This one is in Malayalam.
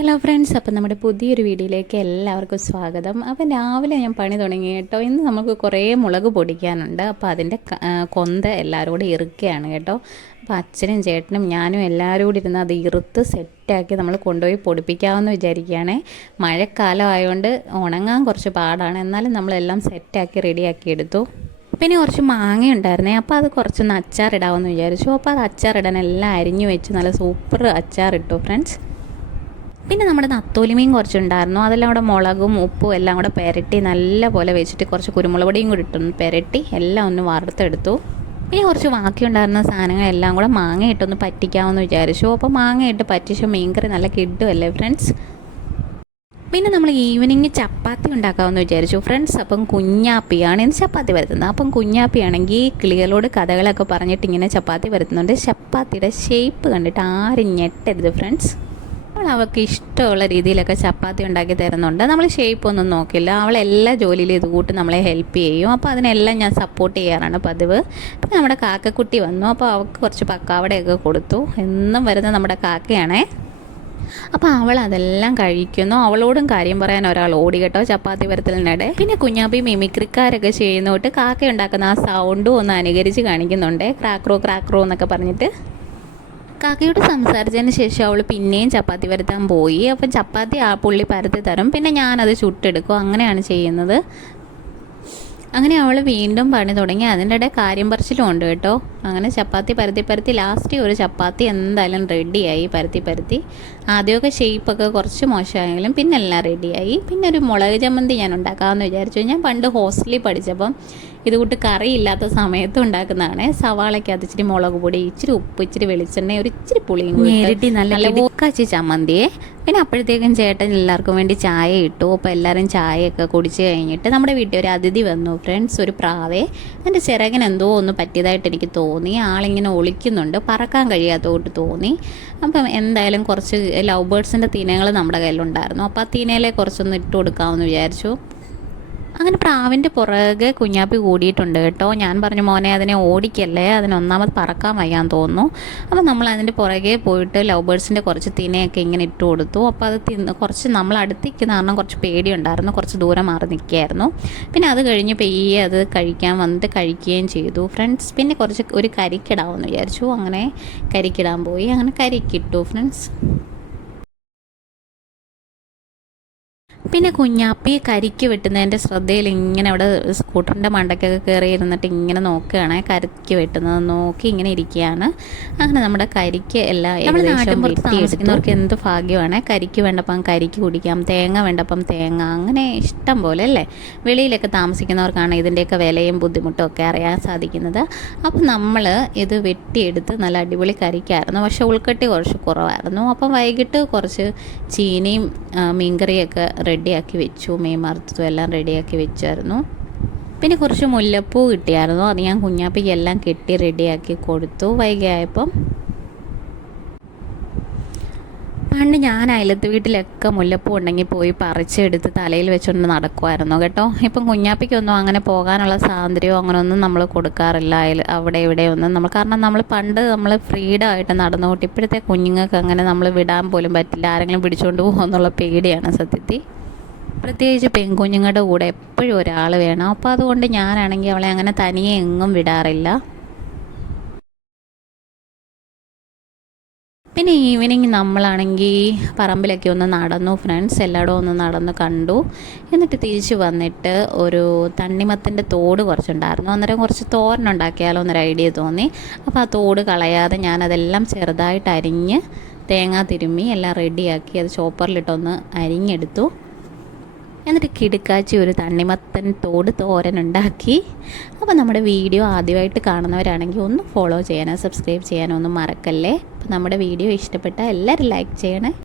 ഹലോ ഫ്രണ്ട്സ് അപ്പം നമ്മുടെ പുതിയൊരു വീഡിയോയിലേക്ക് എല്ലാവർക്കും സ്വാഗതം. അപ്പം രാവിലെ ഞാൻ പണി തുടങ്ങി കേട്ടോ. ഇന്ന് നമുക്ക് കുറേ മുളക് പൊടിക്കാനുണ്ട്. അപ്പോൾ അതിന്റെ കൊന്ത എല്ലാവരും കൂടി ഇറുക്കുകയാണ് കേട്ടോ. അപ്പോൾ അച്ഛനും ചേട്ടനും ഞാനും എല്ലാവരും കൂടി ഇരുന്ന് അത് ഇറുത്ത് സെറ്റാക്കി നമ്മൾ കൊണ്ടുപോയി പൊടിപ്പിക്കാമെന്ന് വിചാരിക്കുകയാണേ. മഴക്കാലം ആയതുകൊണ്ട് ഉണങ്ങാൻ കുറച്ച് പാടാണ്. എന്നാലും നമ്മളെല്ലാം സെറ്റാക്കി റെഡിയാക്കി എടുത്തു. പിന്നെ കുറച്ച് മാങ്ങ ഉണ്ടായിരുന്നേ. അപ്പോൾ അത് കുറച്ചൊന്ന് അച്ചാറിടാമെന്ന് വിചാരിച്ചു. അപ്പോൾ അത് അച്ചാറിടാൻ എല്ലാം അരിഞ്ഞു വെച്ച് നല്ല സൂപ്പർ അച്ചാറിട്ടു ഫ്രണ്ട്സ് പിന്നെ നമ്മുടെ നത്തോലിമീൻ കുറച്ചുണ്ടായിരുന്നു. അതെല്ലാം കൂടെ മുളകും ഉപ്പും എല്ലാം കൂടെ പെരട്ടി നല്ല പോലെ വെച്ചിട്ട് കുറച്ച് കുരുമുളക് പൊടിയും കൂടി ഇട്ടൊന്ന് പെരട്ടി എല്ലാം ഒന്ന് വറുത്തെടുത്തു. പിന്നെ കുറച്ച് ബാക്കിയുണ്ടായിരുന്ന സാധനങ്ങളെല്ലാം കൂടെ മാങ്ങ ഇട്ടൊന്ന് പറ്റിക്കാമെന്ന് വിചാരിച്ചു. അപ്പോൾ മാങ്ങ ഇട്ട് പറ്റിച്ച മീൻകറി നല്ല കിട്ടുമല്ലേ ഫ്രണ്ട്സ് പിന്നെ നമ്മൾ ഈവനിങ് ചപ്പാത്തി ഉണ്ടാക്കാമെന്ന് വിചാരിച്ചു. ഫ്രണ്ട്സ് അപ്പം കുഞ്ഞാപ്പിയാണ്. ഇന്ന് ചപ്പാത്തി വരുത്തുന്നത് അപ്പം കുഞ്ഞാപ്പിയാണെങ്കിൽ കിളികളോട് കഥകളൊക്കെ പറഞ്ഞിട്ട് ഇങ്ങനെ ചപ്പാത്തി വരുത്തുന്നുണ്ട് ചപ്പാത്തിയുടെ ഷേപ്പ് കണ്ടിട്ട് ആരും ഞെട്ടരുത് ഫ്രണ്ട്സ് അവൾ അവൾക്ക് ഇഷ്ടമുള്ള രീതിയിലൊക്കെ ചപ്പാത്തി ഉണ്ടാക്കി തരുന്നുണ്ട്. നമ്മൾ ഷേപ്പ് ഒന്നും നോക്കില്ല. അവൾ എല്ലാ ജോലിയിലും ഇത് കൂട്ട് നമ്മളെ ഹെൽപ്പ് ചെയ്യും. അപ്പോൾ അതിനെല്ലാം ഞാൻ സപ്പോർട്ട് ചെയ്യാറാണ് പതിവ്. പിന്നെ നമ്മുടെ കാക്കക്കുട്ടി വന്നു. അപ്പോൾ അവൾക്ക് കുറച്ച് പക്കാവടയൊക്കെ കൊടുത്തു. എന്നും വരുന്ന നമ്മുടെ കാക്കയാണേ. അപ്പോൾ അവൾ അതെല്ലാം കഴിക്കുന്നു. അവളോടും കാര്യം പറയാൻ ഒരാൾ ഓടി കേട്ടോ ചപ്പാത്തി വരത്തലിനിടെ പിന്നെ കുഞ്ഞാപ്പി മിമിക്രിക്കാരൊക്കെ ചെയ്യുന്നോട്ട് കാക്ക ഉണ്ടാക്കുന്ന ആ സൗണ്ടും ഒന്ന് അനുകരിച്ച് കാണിക്കുന്നുണ്ട്. ക്രാക്രോ ക്രാക്രോ എന്നൊക്കെ പറഞ്ഞിട്ട്. കാക്കയോട് സംസാരിച്ചതിന് ശേഷം അവൾ പിന്നെയും ചപ്പാത്തി വരുത്താൻ പോയി. അപ്പം ചപ്പാത്തി ആ പുള്ളി പരത്തി തരും. പിന്നെ ഞാനത് ചുട്ടെടുക്കും. അങ്ങനെയാണ് ചെയ്യുന്നത്. അങ്ങനെ അവൾ വീണ്ടും പണി തുടങ്ങി. അതിന്റെ ഇടയിൽ കാര്യം പറിച്ചിലും ഉണ്ട് കേട്ടോ. അങ്ങനെ ചപ്പാത്തി പരത്തി പരത്തി ലാസ്റ്റ് ഒരു ചപ്പാത്തി എന്തായാലും റെഡിയായി പരത്തി പരത്തി. ആദ്യമൊക്കെ ഷേപ്പൊക്കെ കുറച്ച് മോശമായെങ്കിലും പിന്നെ എല്ലാം റെഡിയായി പിന്നെ ഒരു മുളക് ചമ്മന്തി ഞാൻ ഉണ്ടാക്കാമെന്ന് വിചാരിച്ചു ഞാൻ പണ്ട് ഹോസ്റ്റലിൽ പഠിച്ചപ്പം ഇത് കൂട്ട് കറിയില്ലാത്ത സമയത്ത് ഉണ്ടാക്കുന്നതാണ്. സവാളയ്ക്കകത്ത് ഇച്ചിരി മുളക് പൊടി ഇച്ചിരി ഉപ്പ് ഇച്ചിരി വെളിച്ചെണ്ണ ഒരു ഇച്ചിരി പുളിയും നേരിട്ട് നല്ല ഊക്കാച്ചി ചമ്മന്തിയെ പിന്നെ അപ്പോഴത്തേക്കും ചേട്ടൻ എല്ലാവർക്കും വേണ്ടി ചായ ഇട്ടു. അപ്പോൾ എല്ലാവരും ചായയൊക്കെ കുടിച്ച് കഴിഞ്ഞിട്ട് നമ്മുടെ വീട്ടിൽ ഒരു അതിഥി വന്നു. ഫ്രണ്ട്സ് ഒരു പ്രാവേ. എന്റെ ചിറകിന് എന്തോ ഒന്ന് പറ്റിയതായിട്ട് എനിക്ക് തോന്നി. ആളിങ്ങനെ ഒളിക്കുന്നുണ്ട്. പറക്കാൻ കഴിയാത്തോട്ട് തോന്നി. അപ്പം എന്തായാലും കുറച്ച് ലവ് ബേർഡ്സിന്റെ തിനകൾ നമ്മുടെ കയ്യിലുണ്ടായിരുന്നു. അപ്പോൾ ആ തിനയിലെ കുറച്ചൊന്ന് ഇട്ട് കൊടുക്കാമെന്ന് വിചാരിച്ചു. അങ്ങനെ പ്രാവിന്റെ പുറകെ കുഞ്ഞാപ്പി കൂടിയിട്ടുണ്ട് കേട്ടോ. ഞാൻ പറഞ്ഞു മോനെ അതിനെ ഓടിക്കല്ലേ? അതിന് ഒന്നാമത് പറക്കാൻ വയ്യാൻ തോന്നുന്നു. അപ്പോൾ നമ്മൾ അതിന്റെ പുറകെ പോയിട്ട് ലവ് ബേഡ്സിന്റെ കുറച്ച് തിനയൊക്കെ ഇങ്ങനെ ഇട്ട് കൊടുത്തു. അപ്പോൾ അത് തിന്ന് കുറച്ച് നമ്മൾ അടുത്തിരിക്കുന്ന കാരണം കുറച്ച് പേടിയുണ്ടായിരുന്നു. കുറച്ച് ദൂരം മാറി നിൽക്കുകയായിരുന്നു. പിന്നെ അത് കഴിഞ്ഞ് പെയ്യെ അത് കഴിക്കാൻ വന്നിട്ട് കഴിക്കുകയും ചെയ്തു. ഫ്രണ്ട്സ് പിന്നെ കുറച്ച് ഒരു കരിക്കിടാമെന്ന് വിചാരിച്ചു. അങ്ങനെ കരിക്കിടാൻ പോയി. അങ്ങനെ കരിക്കിട്ടു ഫ്രണ്ട്സ്. പിന്നെ കുഞ്ഞാപ്പി കരിക്ക് വെട്ടുന്നതിന്റെ ശ്രദ്ധയിൽ ഇങ്ങനെ അവിടെ സ്കൂട്ടറിന്റെ മണ്ടയ്ക്കൊക്കെ കയറി ഇരുന്നിട്ട് ഇങ്ങനെ നോക്കുകയാണ്. കരിക്ക് വെട്ടുന്നത് നോക്കി ഇങ്ങനെ ഇരിക്കുകയാണ്. അങ്ങനെ നമ്മുടെ കരിക്ക് എല്ലാ ഏകദേശം വെട്ടിയെടുക്കുന്നവർക്ക് എന്ത് ഭാഗ്യമാണ്. കരിക്ക് വേണ്ടപ്പം കരിക്ക് കുടിക്കാം തേങ്ങ വേണ്ടപ്പം തേങ്ങ അങ്ങനെ ഇഷ്ടം പോലെ അല്ലേ? വെളിയിലൊക്കെ താമസിക്കുന്നവർക്കാണ് ഇതിന്റെയൊക്കെ വിലയും ബുദ്ധിമുട്ടും ഒക്കെ അറിയാൻ സാധിക്കുന്നത്. അപ്പം നമ്മൾ ഇത് വെട്ടിയെടുത്ത് നല്ല അടിപൊളി കരിക്കായിരുന്നു. പക്ഷേ ഉൾക്കട്ടി കുറച്ച് കുറവായിരുന്നു. അപ്പം വൈകിട്ട് കുറച്ച് ചീനിയും മീൻകറിയൊക്കെ മീൻകറിയൊക്കെ റെഡിയാക്കി വെച്ചു. മീൻ മറുത്തതും എല്ലാം റെഡിയാക്കി വെച്ചായിരുന്നു. പിന്നെ കുറച്ച് മുല്ലപ്പൂ കിട്ടിയായിരുന്നു. അത് ഞാൻ കുഞ്ഞാപ്പിക്കെല്ലാം കെട്ടി റെഡിയാക്കി കൊടുത്തു. വൈകിയായപ്പം പണ്ട് ഞാൻ അയലത്ത് വീട്ടിലൊക്കെ മുല്ലപ്പൂ ഉണ്ടെങ്കിൽ പോയി പറിച്ചെടുത്ത് തലയിൽ വെച്ചുകൊണ്ട് നടക്കുമായിരുന്നു കേട്ടോ. ഇപ്പം കുഞ്ഞാപ്പിക്കൊന്നും അങ്ങനെ പോകാനുള്ള സ്വാതന്ത്ര്യമോ അങ്ങനെയൊന്നും നമ്മൾ കൊടുക്കാറില്ല. അയൽ അവിടെ ഇവിടെ ഒന്നും നമ്മൾ കാരണം നമ്മൾ പണ്ട് നമ്മൾ ഫ്രീഡം ആയിട്ട് നടന്നുകൊണ്ട് ഇപ്പോഴത്തെ കുഞ്ഞുങ്ങൾക്ക് അങ്ങനെ നമ്മൾ വിടാൻ പോലും പറ്റില്ല. ആരെങ്കിലും പിടിച്ചുകൊണ്ട് പോകുമെന്നുള്ള പേടിയാണ് സത്യത്തിൽ. പ്രത്യേകിച്ച് പെൺകുഞ്ഞുങ്ങളുടെ കൂടെ എപ്പോഴും ഒരാൾ വേണം. അപ്പോൾ അതുകൊണ്ട് ഞാനാണെങ്കിൽ അവളെ അങ്ങനെ തനിയെ എങ്ങും വിടാറില്ല. പിന്നെ ഈവനിങ് നമ്മളാണെങ്കിൽ പറമ്പിലൊക്കെ ഒന്ന് നടന്നു ഫ്രണ്ട്സ് എല്ലായിടവും ഒന്ന് നടന്ന് കണ്ടു. എന്നിട്ട് തിരിച്ച് വന്നിട്ട് ഒരു തണ്ണിമത്തിന്റെ തോട് കുറച്ചുണ്ടായിരുന്നു. അന്നേരം കുറച്ച് തോരനുണ്ടാക്കിയാലോ എന്നൊരു ഐഡിയ തോന്നി. അപ്പോൾ ആ തോട് കളയാതെ ഞാനതെല്ലാം ചെറുതായിട്ട് അരിഞ്ഞ് തേങ്ങ തിരുമ്മി എല്ലാം റെഡിയാക്കി അത് ചോപ്പറിലിട്ടൊന്ന് അരിഞ്ഞെടുത്തു. എന്നിട്ട് കിടുക്കാച്ചി ഒരു തണ്ണിമത്തൻ തോട് തോരൻ ഉണ്ടാക്കി. അപ്പോൾ നമ്മുടെ വീഡിയോ ആദ്യമായിട്ട് കാണുന്നവരാണെങ്കിൽ ഒന്ന് ഫോളോ ചെയ്യാനോ സബ്സ്ക്രൈബ് ചെയ്യാനോ ഒന്നും മറക്കല്ലേ? അപ്പോൾ നമ്മുടെ വീഡിയോ ഇഷ്ടപ്പെട്ടാൽ എല്ലാവരും ലൈക്ക് ചെയ്യണേ.